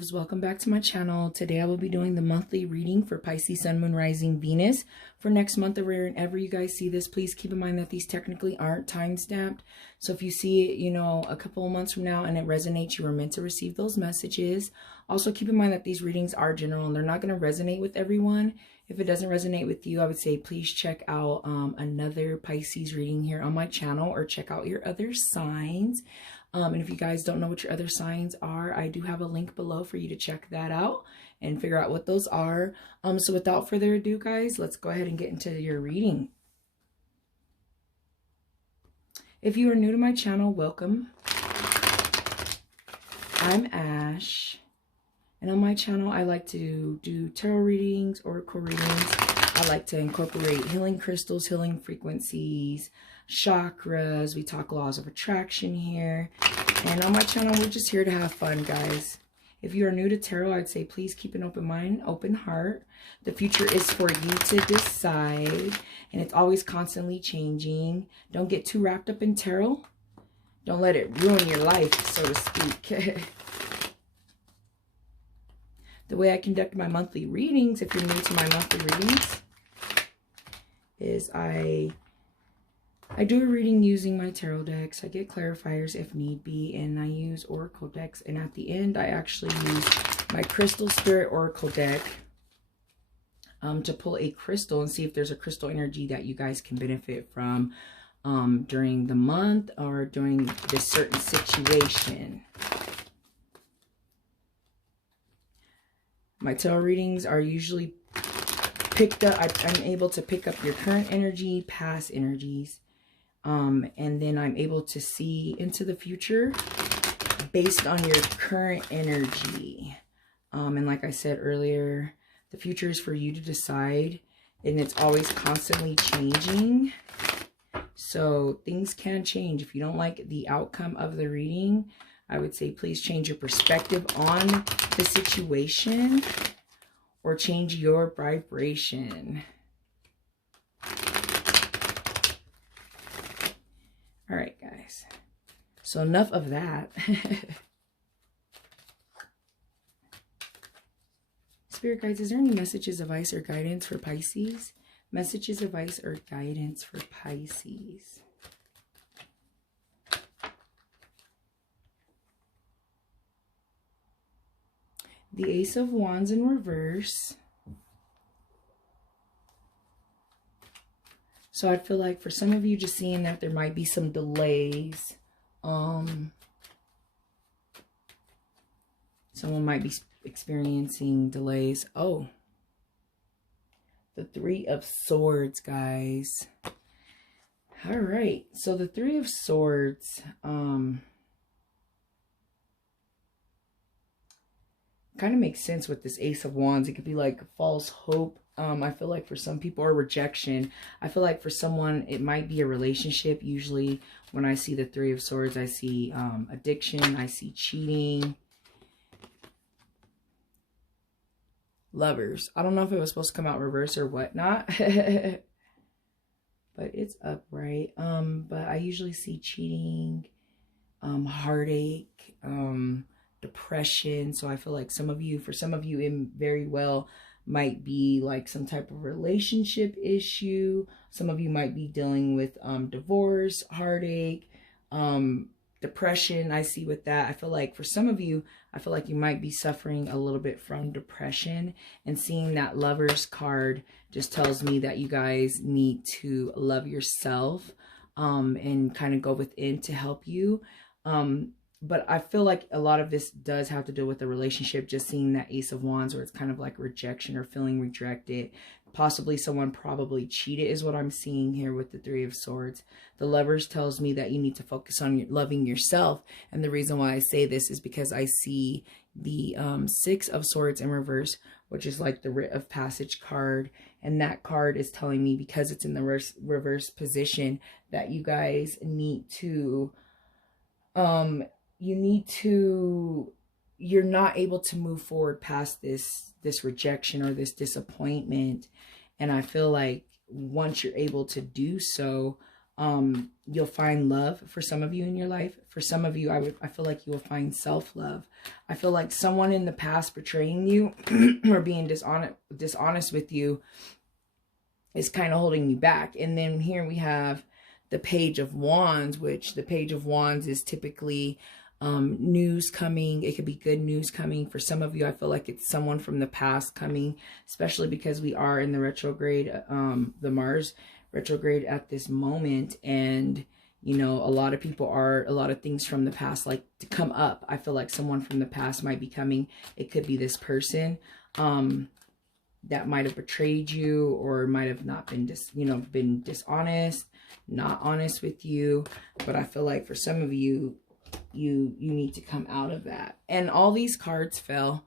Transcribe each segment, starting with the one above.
loves, welcome back to my channel. Today I will be doing the monthly reading for Pisces, Sun, Moon, Rising, Venus for next month. Or whenever you guys see this, please keep in mind that these technically aren't time stamped. So if you see it, you know, a couple of months from now and it resonates, you were meant to receive those messages. Also keep in mind that these readings are general and they're not going to resonate with everyone. If it doesn't resonate with you, I would say please check out another Pisces reading here on my channel, or check out your other signs. And if you guys don't know what your other signs are, I do have a link below for you to check that out and figure out what those are. So without further ado, guys, let's go ahead and get into your reading. If you are new to my channel, welcome. I'm Ash. And on my channel, I like to do tarot readings, oracle readings. I like to incorporate healing crystals, healing frequencies, chakras. We talk laws of attraction here. And on my channel, we're just here to have fun, guys. If you are new to tarot, I'd say please keep an open mind, open heart. The future is for you to decide. And it's always constantly changing. Don't get too wrapped up in tarot. Don't let it ruin your life, so to speak. The way I conduct my monthly readings, if you're new to my monthly readings, is I do a reading using my tarot decks. I get clarifiers if need be, and I use oracle decks. And at the end, I actually use my crystal spirit oracle deck to pull a crystal and see if there's a crystal energy that you guys can benefit from during the month or during this certain situation. My tarot readings are usually picked up. I'm able to pick up your current energy, past energies, and then I'm able to see into the future based on your current energy. And like I said earlier, the future is for you to decide, and it's always constantly changing. So things can change. If you don't like the outcome of the reading, I would say please change your perspective on the situation or change your vibration. All right, guys. So enough of that. Spirit guides, is there any messages, advice, or guidance for Pisces? Messages, advice, or guidance for Pisces. The Ace of Wands in reverse. So I feel like for some of you, just seeing that there might be some delays. Someone might be experiencing delays. Oh, the Three of Swords, guys. All right. So the Three of Swords, kind of makes sense with this Ace of Wands. It could be like false hope. I feel like for some people, or rejection. I feel like for someone, it might be a relationship. Usually when I see the Three of Swords, I see addiction. I see cheating. Lovers. I don't know if it was supposed to come out reverse or whatnot. But it's upright. But I usually see cheating, heartache, depression. So I feel like for some of you, it very well might be like some type of relationship issue. Some of you might be dealing with divorce, heartache, depression. I see with that. I feel like for some of you, I feel like you might be suffering a little bit from depression, and seeing that Lovers card just tells me that you guys need to love yourself and kind of go within to help you. But I feel like a lot of this does have to do with a relationship. Just seeing that Ace of Wands, where it's kind of like rejection or feeling rejected. Possibly someone probably cheated is what I'm seeing here with the Three of Swords. The Lovers tells me that you need to focus on loving yourself. And the reason why I say this is because I see the Six of Swords in reverse, which is like the Writ of Passage card. And that card is telling me, because it's in the reverse position, that you guys need to... you're not able to move forward past this rejection or this disappointment. And I feel like once you're able to do so, You'll find love for some of you in your life. For some of you, I feel like you will find self-love. I feel like someone in the past betraying you or being dishonest with you is kind of holding you back. And then here we have the Page of Wands, which the Page of Wands is typically news coming. It could be good news coming. For some of you, I feel like it's someone from the past coming, especially because we are in the retrograde, the Mars retrograde at this moment. And, you know, a lot of things from the past like to come up. I feel like someone from the past might be coming. It could be this person that might have betrayed you, or might have not been been dishonest, not honest with you. But I feel like for some of you, you need to come out of that. And all these cards fell,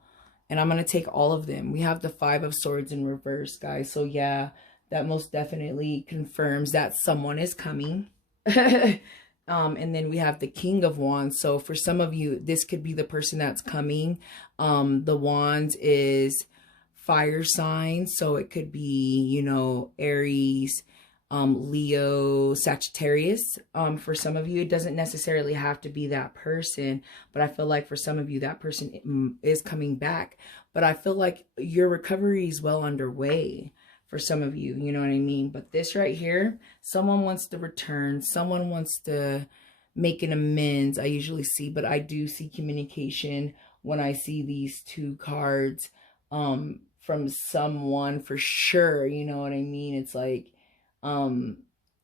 and I'm going to take all of them. We have the Five of Swords in reverse, guys. So yeah, that most definitely confirms that someone is coming. And then we have the King of Wands. So for some of you, this could be the person that's coming. The Wands is fire signs. So it could be, you know, Aries, Leo, Sagittarius. For some of you, it doesn't necessarily have to be that person, but I feel like for some of you, that person is coming back. But I feel like your recovery is well underway for some of you, you know what I mean? But this right here, someone wants to return, someone wants to make an amends, I usually see, but I do see communication when I see these two cards from someone for sure, you know what I mean? It's like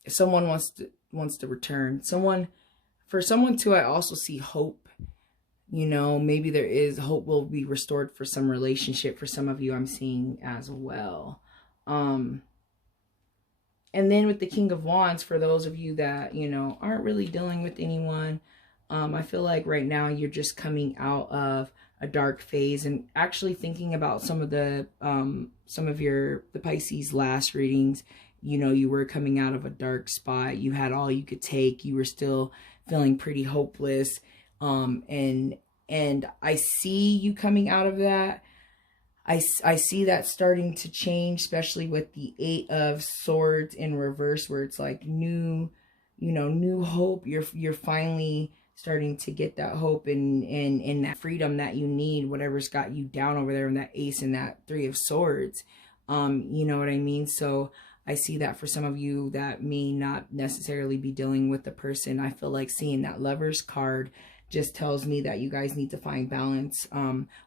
someone wants to return. For someone too, I also see hope. You know, maybe there is hope will be restored for some relationship. For some of you, I'm seeing as well. And then with the King of Wands, for those of you that, you know, aren't really dealing with anyone, I feel like right now you're just coming out of a dark phase and actually thinking about some of the Pisces last readings. You know, you were coming out of a dark spot. You had all you could take. You were still feeling pretty hopeless. And I see you coming out of that. I see that starting to change, especially with the Eight of Swords in reverse, where it's like new hope. You're finally starting to get that hope and that freedom that you need, whatever's got you down over there in that Ace and that Three of Swords. You know what I mean? So I see that for some of you that may not necessarily be dealing with the person. I feel like seeing that Lover's card just tells me that you guys need to find balance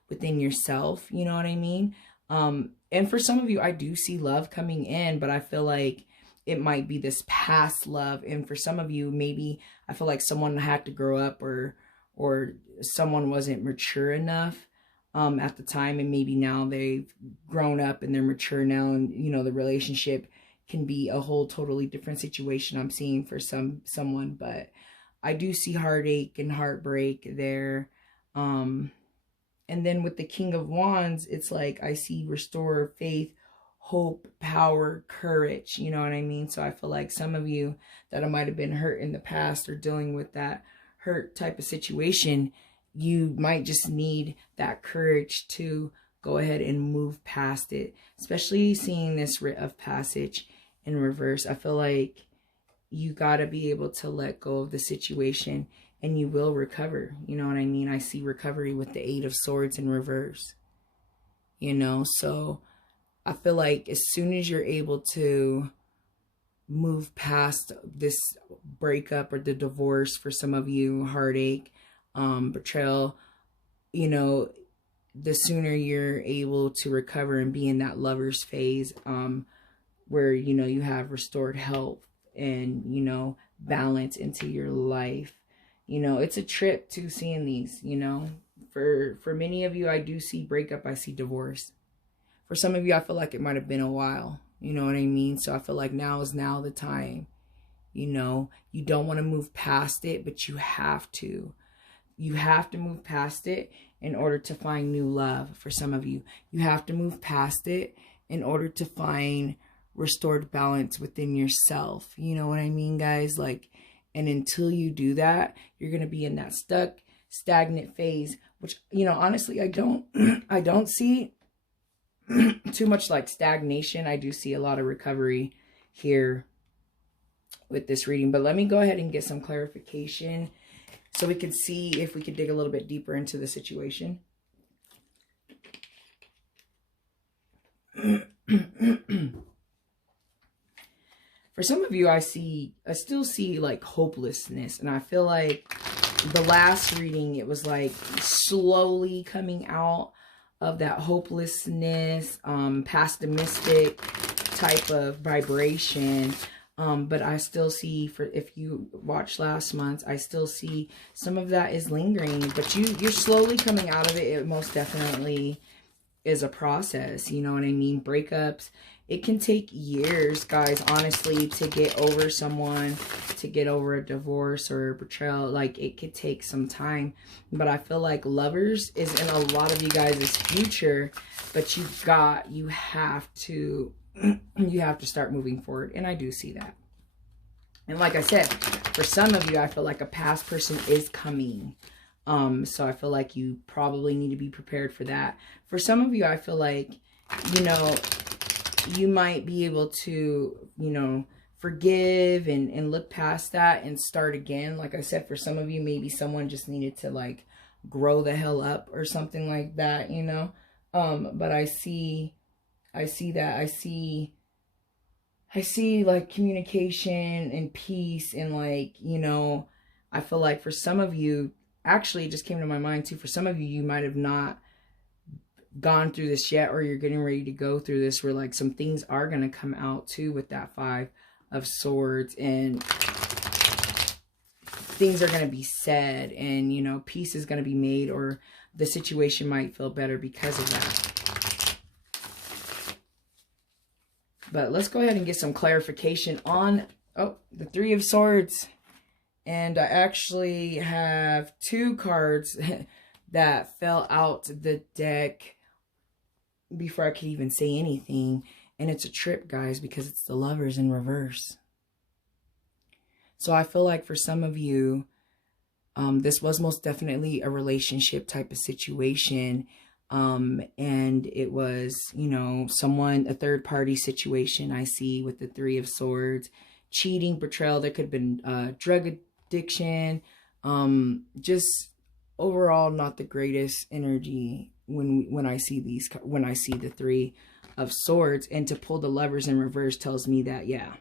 within yourself. You know what I mean? And for some of you, I do see love coming in, but I feel like it might be this past love. And for some of you, maybe I feel like someone had to grow up or someone wasn't mature enough at the time. And maybe now they've grown up and they're mature now. And, you know, the relationship can be a whole totally different situation I'm seeing for someone. But I do see heartache and heartbreak there. And then with the King of Wands, it's like I see restore faith, hope, power, courage. You know what I mean? So I feel like some of you that might have been hurt in the past or dealing with that hurt type of situation, you might just need that courage to go ahead and move past it. Especially seeing this Writ of Passage in reverse. I feel like you got to be able to let go of the situation and you will recover. You know what I mean? I see recovery with the Eight of Swords in reverse. You know, so I feel like as soon as you're able to move past this breakup or the divorce, for some of you, heartache, betrayal, you know, the sooner you're able to recover and be in that Lover's phase, where, you know, you have restored health and, you know, balance into your life. You know, it's a trip to seeing these, you know. For many of you, I do see breakup, I see divorce. For some of you, I feel like it might have been a while, you know what I mean? So I feel like now is the time. You know, you don't want to move past it, but you have to. You have to move past it in order to find new love. For some of you, you have to move past it in order to find restored balance within yourself. You know what I mean, guys? Like, and until you do that, you're going to be in that stuck, stagnant phase, which, you know, honestly, I don't see too much like stagnation. I do see a lot of recovery here with this reading. But let me go ahead and get some clarification so we can see if we could dig a little bit deeper into the situation. For some of you, I still see like hopelessness, and I feel like the last reading, it was like slowly coming out of that hopelessness, pessimistic type of vibration. But I still see, if you watched last month, I still see some of that is lingering, but you're slowly coming out of it. It most definitely is a process, you know what I mean? Breakups, it can take years, guys, honestly, to get over someone, to get over a divorce or a betrayal. Like, it could take some time. But I feel like Lovers is in a lot of you guys' future, but you have to start moving forward. And I do see that. And like I said, for some of you, I feel like a past person is coming. So I feel like you probably need to be prepared for that. For some of you, I feel like, you know, you might be able to, you know, forgive and look past that and start again. Like I said, for some of you, maybe someone just needed to like grow the hell up or something like that, you know. But I see that. I see like communication and peace, and like, you know, I feel like for some of you, actually, it just came to my mind too, for some of you, you might have not gone through this yet, or you're getting ready to go through this, where like some things are going to come out too with that 5 of Swords, and things are going to be said, and, you know, peace is going to be made, or the situation might feel better because of that. But let's go ahead and get some clarification on, the 3 of Swords. And I actually have 2 cards that fell out the deck before I could even say anything. And it's a trip, guys, because it's the Lovers in reverse. So I feel like for some of you, this was most definitely a relationship type of situation. And it was, you know, a third party situation I see with the 3 of Swords. Cheating, betrayal, there could have been drug addiction, just overall not the greatest energy when I see the 3 of Swords. And to pull the Lovers in reverse tells me that, yeah,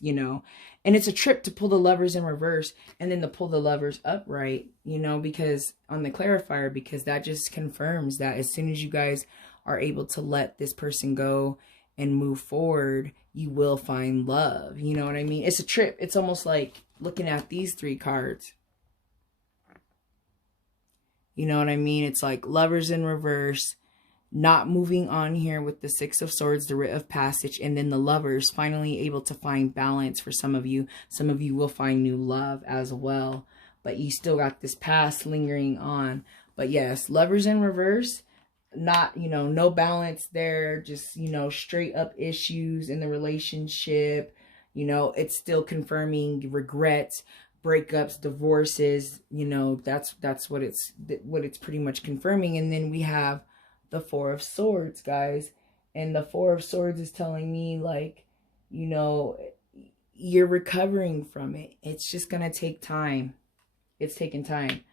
you know, and it's a trip to pull the Lovers in reverse and then to pull the Lovers upright, you know, because on the clarifier, because that just confirms that as soon as you guys are able to let this person go and move forward, you will find love. You know what I mean? It's a trip. It's almost like looking at these 3 cards. You know what I mean? It's like Lovers in reverse, not moving on here with the 6 of Swords, the writ of passage, and then the Lovers finally able to find balance for some of you. Some of you will find new love as well, but you still got this past lingering on. But yes, Lovers in reverse, not, you know, no balance there, just, you know, straight up issues in the relationship. You know, it's still confirming regrets, breakups, divorces, you know, that's what it's pretty much confirming. And then we have the 4 of Swords, guys, and the 4 of Swords is telling me, like, you know, you're recovering from it. It's just gonna take time. It's taking time.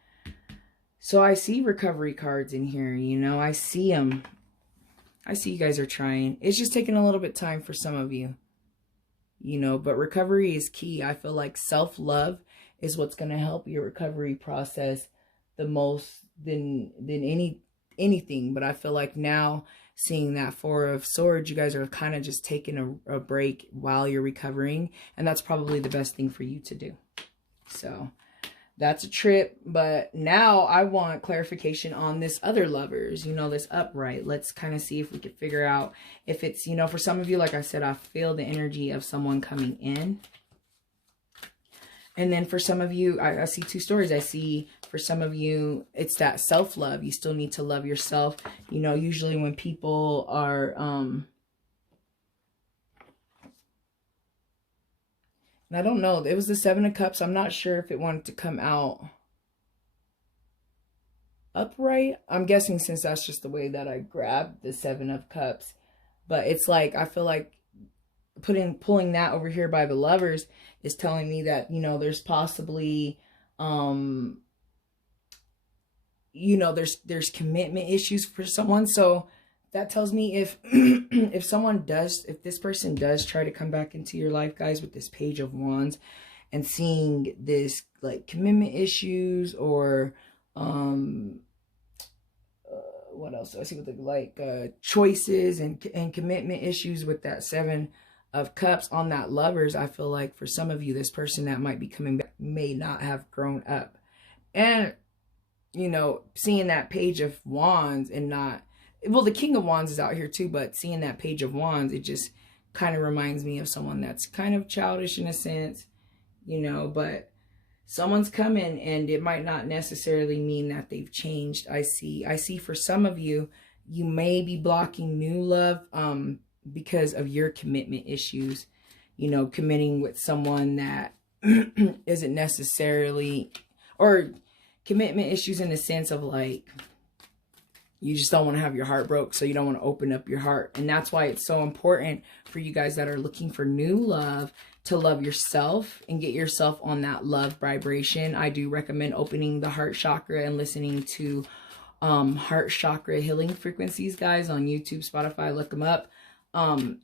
So I see recovery cards in here, you know, I see them. I see you guys are trying. It's just taking a little bit time for some of you, you know, but recovery is key. I feel like self-love is what's going to help your recovery process the most than anything. But I feel like now, seeing that 4 of Swords, you guys are kind of just taking a break while you're recovering, and that's probably the best thing for you to do. So that's a trip. But now I want clarification on this other Lovers, you know, this upright. Let's kind of see if we could figure out if it's, you know, for some of you, like I said, I feel the energy of someone coming in. And then for some of you, I see 2 stories. I see for some of you, it's that self-love. You still need to love yourself. You know, usually when people are, and I don't know, it was the 7 of Cups. I'm not sure if it wanted to come out upright. I'm guessing since that's just the way that I grabbed the 7 of Cups. But it's like, I feel like pulling that over here by the Lovers is telling me that, you know, there's possibly, you know, there's commitment issues for someone. So that tells me if if this person does try to come back into your life, guys, with this Page of Wands, and seeing this like commitment issues, or what else do I see with the like choices and commitment issues with that Seven of Cups on that Lovers. I feel like for some of you, this person that might be coming back may not have grown up. And, you know, seeing that Page of Wands and not, well, the King of Wands is out here too, but seeing that Page of Wands, it just kind of reminds me of someone that's kind of childish in a sense, you know, but someone's coming, and it might not necessarily mean that they've changed. I see for some of you, you may be blocking new love because of your commitment issues, you know, committing with someone that isn't necessarily, or commitment issues in the sense of like, you just don't want to have your heart broke, so you don't want to open up your heart. And that's why it's so important for you guys that are looking for new love to love yourself and get yourself on that love vibration. I do recommend opening the heart chakra and listening to heart chakra healing frequencies, guys, on YouTube, Spotify. Look them up.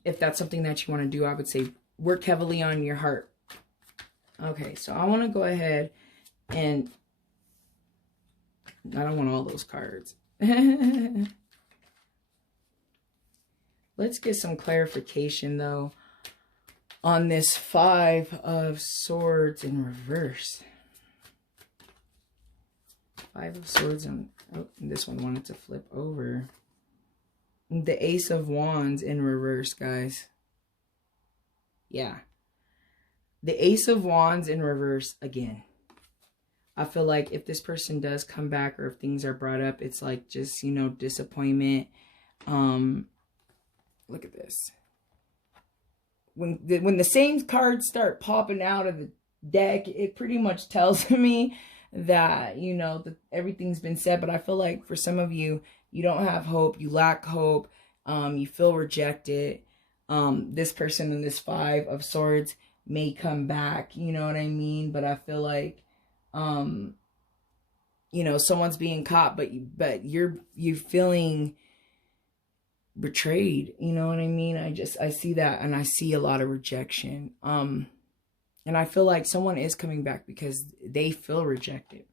If that's something that you want to do, I would say work heavily on your heart. Okay, so I want to go ahead and I don't want all those cards. Let's get some clarification though on this Five of Swords in reverse. Five of Swords, and oh, this one wanted to flip over. The Ace of Wands in reverse, guys. Yeah. The Ace of Wands in reverse again. I feel like if this person does come back, or if things are brought up, it's like just, you know, disappointment. Look at this. When the same cards start popping out of the deck, it pretty much tells me that, you know, that everything's been said. But I feel like for some of you, you don't have hope. You lack hope. You feel rejected. This person in this Five of Swords may come back. You know what I mean? But I feel like, you know, someone's being caught, but you're feeling betrayed. You know what I mean? I see that, and I see a lot of rejection. And I feel like someone is coming back because they feel rejected.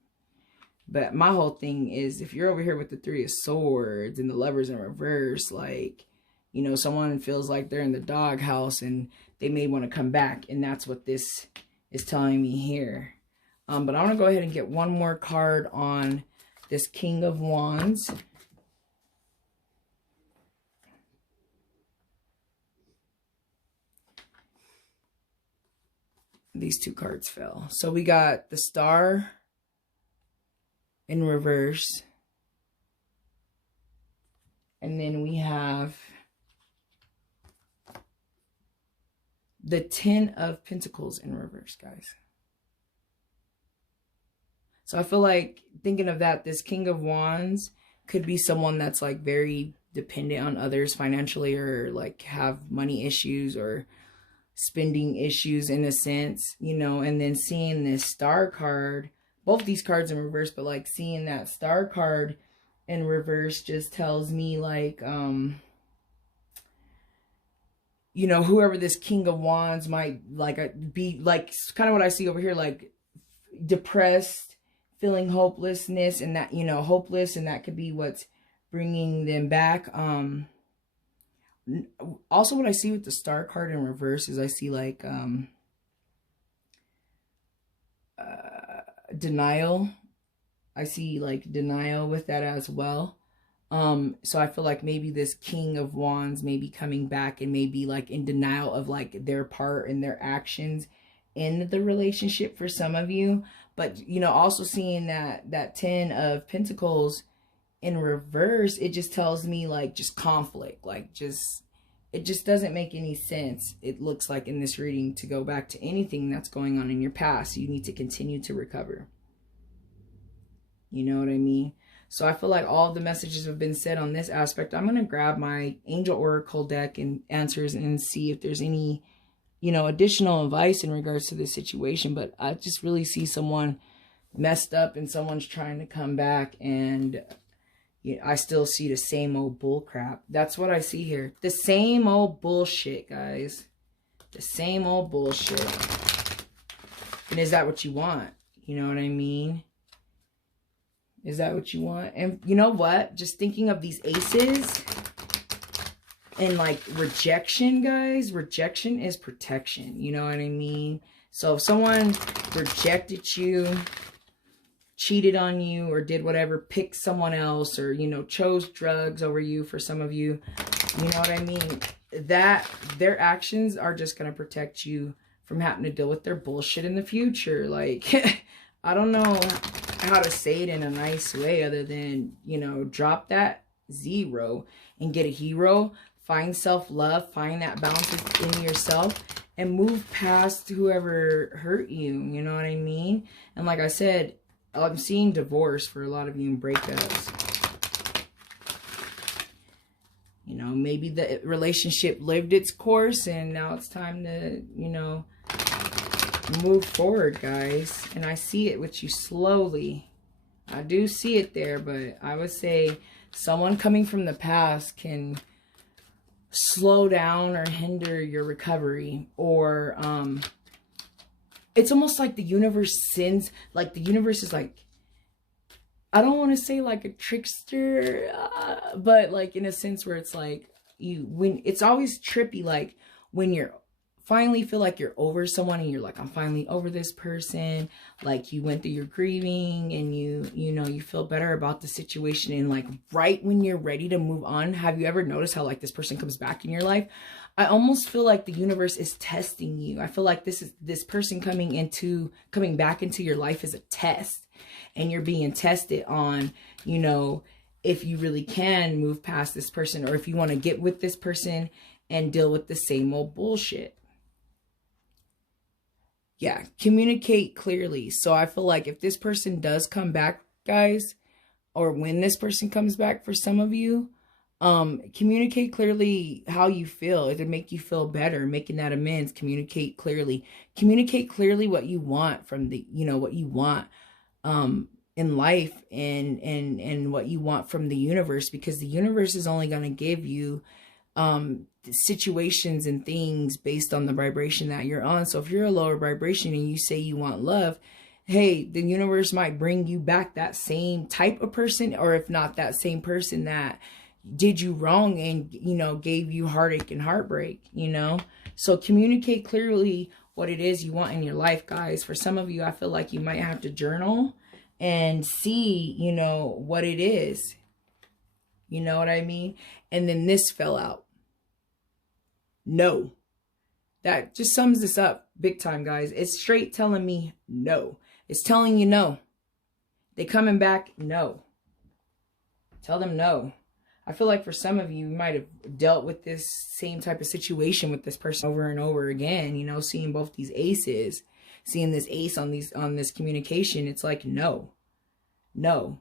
But my whole thing is, if you're over here with the Three of Swords and the Lovers in reverse, like, you know, someone feels like they're in the doghouse and they may want to come back. And that's what this is telling me here. But I want to go ahead and get one more card on this King of Wands. These two cards fell. So we got the Star in reverse. And then we have the Ten of Pentacles in reverse, guys. So I feel like, thinking of that, this King of Wands could be someone that's like very dependent on others financially, or like have money issues or spending issues in a sense, you know. And then seeing this Star card, both these cards in reverse, but like seeing that Star card in reverse just tells me like, you know, whoever this King of Wands might like be, like kind of what I see over here, like depressed, feeling hopelessness, and that, you know, hopeless, and that could be what's bringing them back. Also, what I see with the Star card in reverse is I see like denial. I see like denial with that as well. So I feel like maybe this King of Wands may be coming back and maybe like in denial of like their part and their actions in the relationship for some of you. But, you know, also seeing that Ten of Pentacles in reverse, it just tells me like just conflict, like just, it just doesn't make any sense. It looks like in this reading to go back to anything that's going on in your past. You need to continue to recover. You know what I mean? So I feel like all of the messages have been said on this aspect. I'm going to grab my Angel Oracle deck and answers and see if there's any, you know, additional advice in regards to this situation. But I just really see someone messed up and someone's trying to come back, and I still see the same old bull crap. That's what I see here. The same old bullshit, guys. The same old bullshit. And is that what you want? You know what I mean? Is that what you want? And you know what? Just thinking of these aces and like rejection, guys. Rejection is protection. You know what I mean? So if someone rejected you, cheated on you, or did whatever, picked someone else, or, you know, chose drugs over you for some of you, you know what I mean? That their actions are just going to protect you from having to deal with their bullshit in the future. Like, I don't know how to say it in a nice way other than, you know, drop that 0 and get a hero. Find self-love. Find that balance in yourself and move past whoever hurt you. You know what I mean? And like I said, I'm seeing divorce for a lot of you and breakups. You know, maybe the relationship lived its course and now it's time to, you know, move forward, guys. And I see it with you slowly. I do see it there, but I would say someone coming from the past can slow down or hinder your recovery. Or it's almost like the universe sends, like the universe is like, I don't want to say like a trickster, but like in a sense where it's like when it's always trippy, like when you're finally feel like you're over someone and you're like, I'm finally over this person. Like you went through your grieving and you know, you feel better about the situation. And like right when you're ready to move on, have you ever noticed how like this person comes back in your life? I almost feel like the universe is testing you. I feel like this person coming back into your life is a test. And you're being tested on, you know, if you really can move past this person, or if you want to get with this person and deal with the same old bullshit. Yeah, communicate clearly. So I feel like if this person does come back, guys, or when this person comes back for some of you, communicate clearly how you feel. It'll make you feel better, making that amends. Communicate clearly. Communicate clearly what you want from the, you know, what you want in life and what you want from the universe, because the universe is only going to give you situations and things based on the vibration that you're on. So if you're a lower vibration and you say you want love, hey, the universe might bring you back that same type of person, or if not that same person that did you wrong and, you know, gave you heartache and heartbreak, you know. So communicate clearly what it is you want in your life, guys. For some of you, I feel like you might have to journal and see, you know, what it is. You know what I mean? And then this fell out. No. That just sums this up big time, guys. It's straight telling me no. It's telling you no. They coming back? No. Tell them no. I feel like for some of you, you might have dealt with this same type of situation with this person over and over again, you know, seeing both these aces, seeing this ace on this communication. It's like, no, no,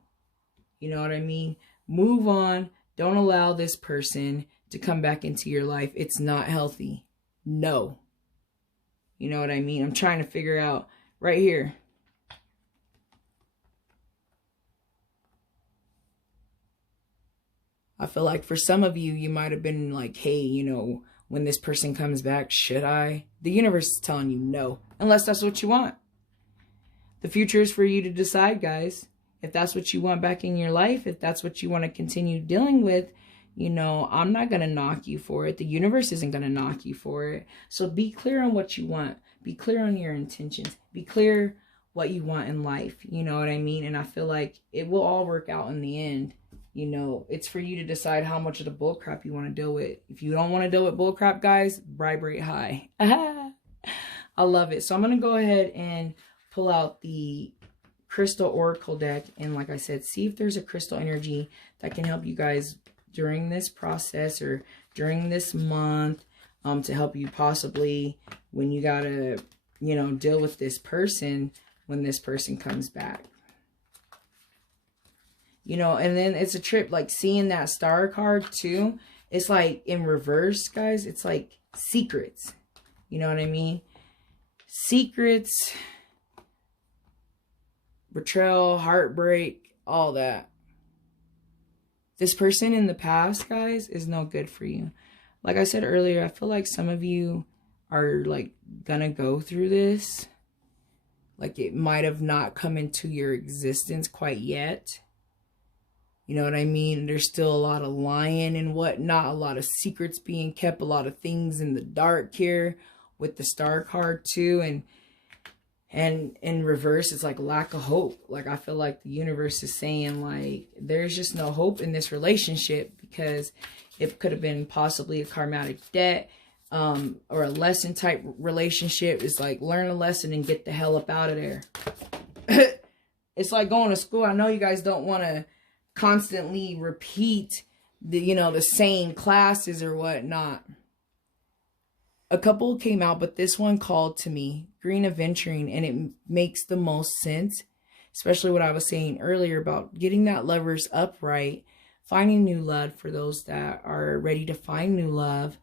you know what I mean? Move on. Don't allow this person to come back into your life. It's not healthy. No. You know what I mean? I'm trying to figure out right here. I feel like for some of you, you might have been like, hey, you know, when this person comes back, should I? The universe is telling you no, unless that's what you want. The future is for you to decide, guys. If that's what you want back in your life, if that's what you want to continue dealing with, you know, I'm not going to knock you for it. The universe isn't going to knock you for it. So be clear on what you want. Be clear on your intentions. Be clear what you want in life. You know what I mean? And I feel like it will all work out in the end. You know, it's for you to decide how much of the bullcrap you want to deal with. If you don't want to deal with bullcrap, guys, vibrate high. I love it. So I'm going to go ahead and pull out the Crystal Oracle deck. And like I said, see if there's a crystal energy that can help you guys during this process or during this month, to help you possibly when you got to, you know, deal with this person when this person comes back. You know, and then it's a trip, like seeing that star card too. It's like in reverse, guys. It's like secrets. You know what I mean? Secrets, betrayal, heartbreak, all that. This person in the past, guys, is no good for you. Like I said earlier, I feel like some of you are like gonna go through this. Like it might have not come into your existence quite yet. You know what I mean? There's still a lot of lying and whatnot, a lot of secrets being kept, a lot of things in the dark here with the star card too. And in reverse, it's like lack of hope. Like I feel like the universe is saying like, there's just no hope in this relationship because it could have been possibly a karmatic debt or a lesson type relationship. It's like learn a lesson and get the hell up out of there. It's like going to school. I know you guys don't want to constantly repeat the, you know, the same classes or whatnot. A couple came out, but this one called to me, Green Adventuring, and it makes the most sense, especially what I was saying earlier about getting that lovers upright, finding new love for those that are ready to find new love,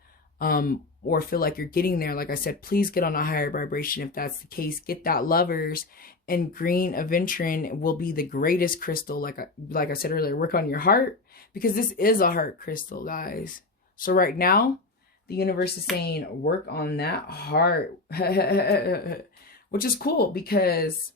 or feel like you're getting there. Like I said, please get on a higher vibration if that's the case. Get that lovers, and Green Adventuring will be the greatest crystal. Like I said earlier, work on your heart, because this is a heart crystal, guys. So right now, the universe is saying, work on that heart, which is cool because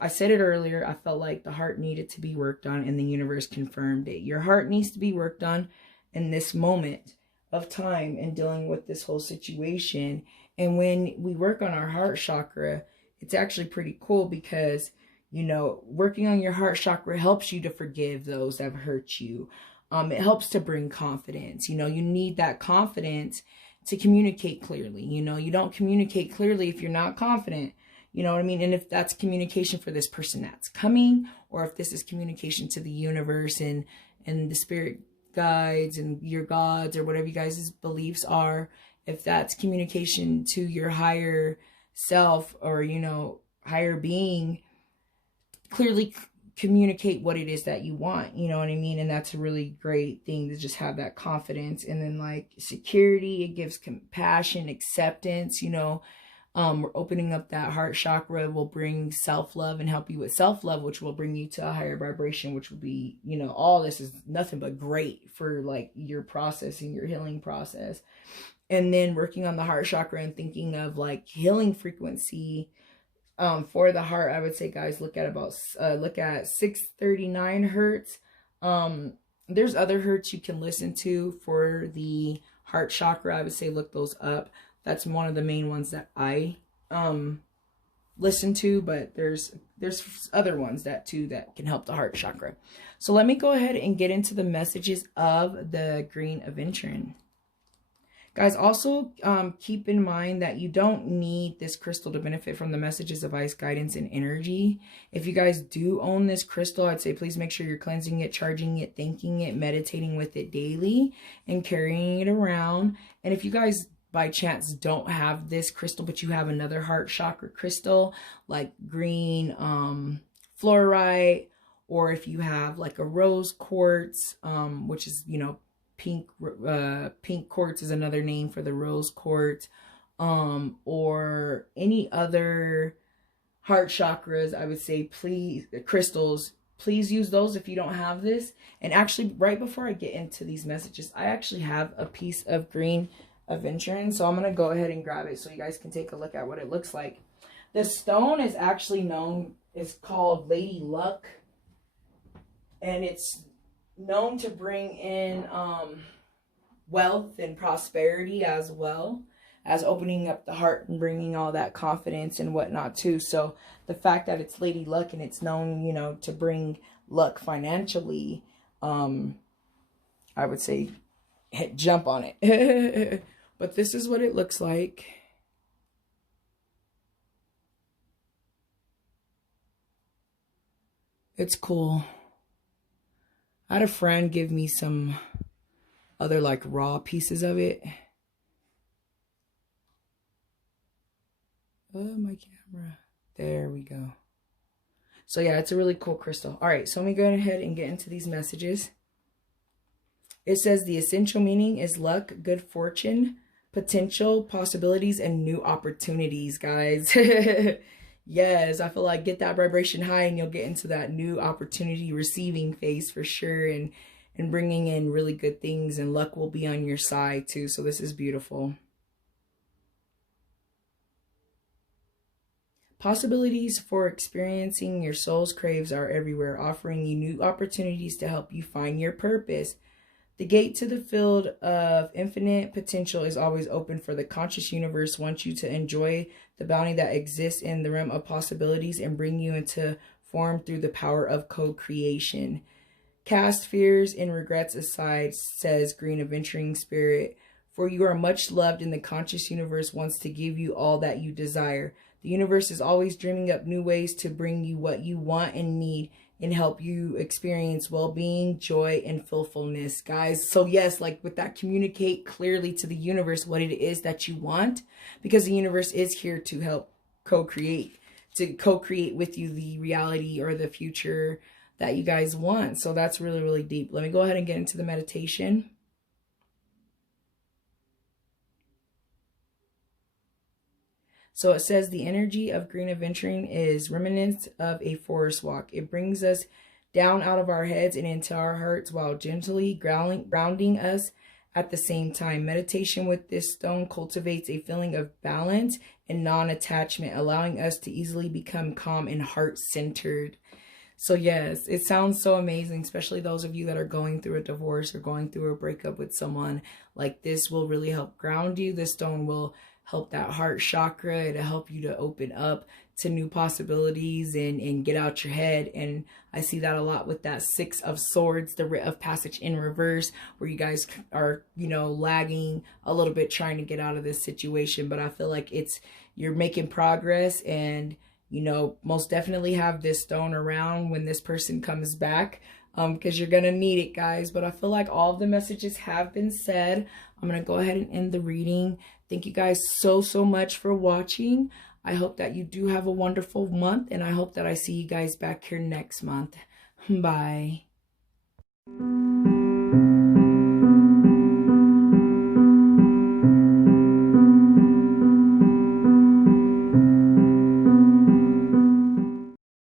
I said it earlier. I felt like the heart needed to be worked on, and the universe confirmed it. Your heart needs to be worked on in this moment of time and dealing with this whole situation. And when we work on our heart chakra, it's actually pretty cool because, you know, working on your heart chakra helps you to forgive those that have hurt you. It helps to bring confidence. You know, you need that confidence to communicate clearly. You know, you don't communicate clearly if you're not confident. You know what I mean? And if that's communication for this person that's coming, or if this is communication to the universe and the spirit guides and your gods or whatever you guys' beliefs are, if that's communication to your higher self or, you know, higher being, clearly communicate what it is that you want, you know what I mean? And that's a really great thing, to just have that confidence. And then like security, it gives compassion, acceptance, you know. We're opening up that heart chakra will bring self-love and help you with self-love, which will bring you to a higher vibration, which will be, you know, all this is nothing but great for like your processing, your healing process. And then working on the heart chakra and thinking of like healing frequency for the heart, I would say, guys, look at 639 hertz. There's other hertz you can listen to for the heart chakra. I would say look those up. That's one of the main ones that I listen to, but there's other ones that can help the heart chakra. So let me go ahead and get into the messages of the Green Adventuring. Guys, also keep in mind that you don't need this crystal to benefit from the messages, advice, guidance, and energy. If you guys do own this crystal, I'd say please make sure you're cleansing it, charging it, thanking it, meditating with it daily, and carrying it around. And if you guys by chance don't have this crystal, but you have another heart chakra crystal like green fluorite, or if you have like a rose quartz, which is, you know, pink quartz is another name for the rose quartz, or any other heart chakras, I would say please, crystals, please use those if you don't have this. And actually, right before I get into these messages, I actually have a piece of Green Adventuring, so I'm gonna go ahead and grab it so you guys can take a look at what it looks like. The stone is actually is called Lady Luck, and it's known to bring in wealth and prosperity, as well as opening up the heart and bringing all that confidence and whatnot too. So the fact that it's Lady Luck and it's known, you know, to bring luck financially, I would say jump on it. But this is what it looks like. It's cool. I had a friend give me some other like raw pieces of it. Oh, my camera. There we go. So yeah, it's a really cool crystal. All right, so let me go ahead and get into these messages. It says the essential meaning is luck, good fortune, potential, possibilities, and new opportunities, guys. Yes, I feel like get that vibration high and you'll get into that new opportunity receiving phase for sure, and bringing in really good things, and luck will be on your side too. So this is beautiful. Possibilities for experiencing your soul's craves are everywhere, offering you new opportunities to help you find your purpose. The gate to the field of infinite potential is always open, for the conscious universe wants you to enjoy the bounty that exists in the realm of possibilities and bring you into form through the power of co-creation. Cast fears and regrets aside, says Green Adventuring Spirit, for you are much loved and the conscious universe wants to give you all that you desire. The universe is always dreaming up new ways to bring you what you want and need, and help you experience well-being, joy, and fulfillment, guys. So yes, like with that, communicate clearly to the universe what it is that you want, because the universe is here to help co-create with you the reality or the future that you guys want. So that's really, really deep. Let me go ahead and get into the meditation. So it says the energy of green adventuring is remnants of a forest walk. It brings us down out of our heads and into our hearts while gently grounding us at the same time. Meditation with this stone cultivates a feeling of balance and non-attachment, allowing us to easily become calm and heart-centered. So yes, it sounds so amazing, especially those of you that are going through a divorce or going through a breakup with someone. Like, this will really help ground you. This stone will help that heart chakra. It'll help you to open up to new possibilities and get out your head. And I see that a lot with that Six of Swords, the Writ of Passage in reverse, where you guys are, you know, lagging a little bit trying to get out of this situation. But I feel like you're making progress, and, you know, most definitely have this stone around when this person comes back, because you're going to need it, guys. But I feel like all of the messages have been said. I'm going to go ahead and end the reading. Thank you guys so much for watching. I hope that you do have a wonderful month, and I hope that I see you guys back here next month. Bye.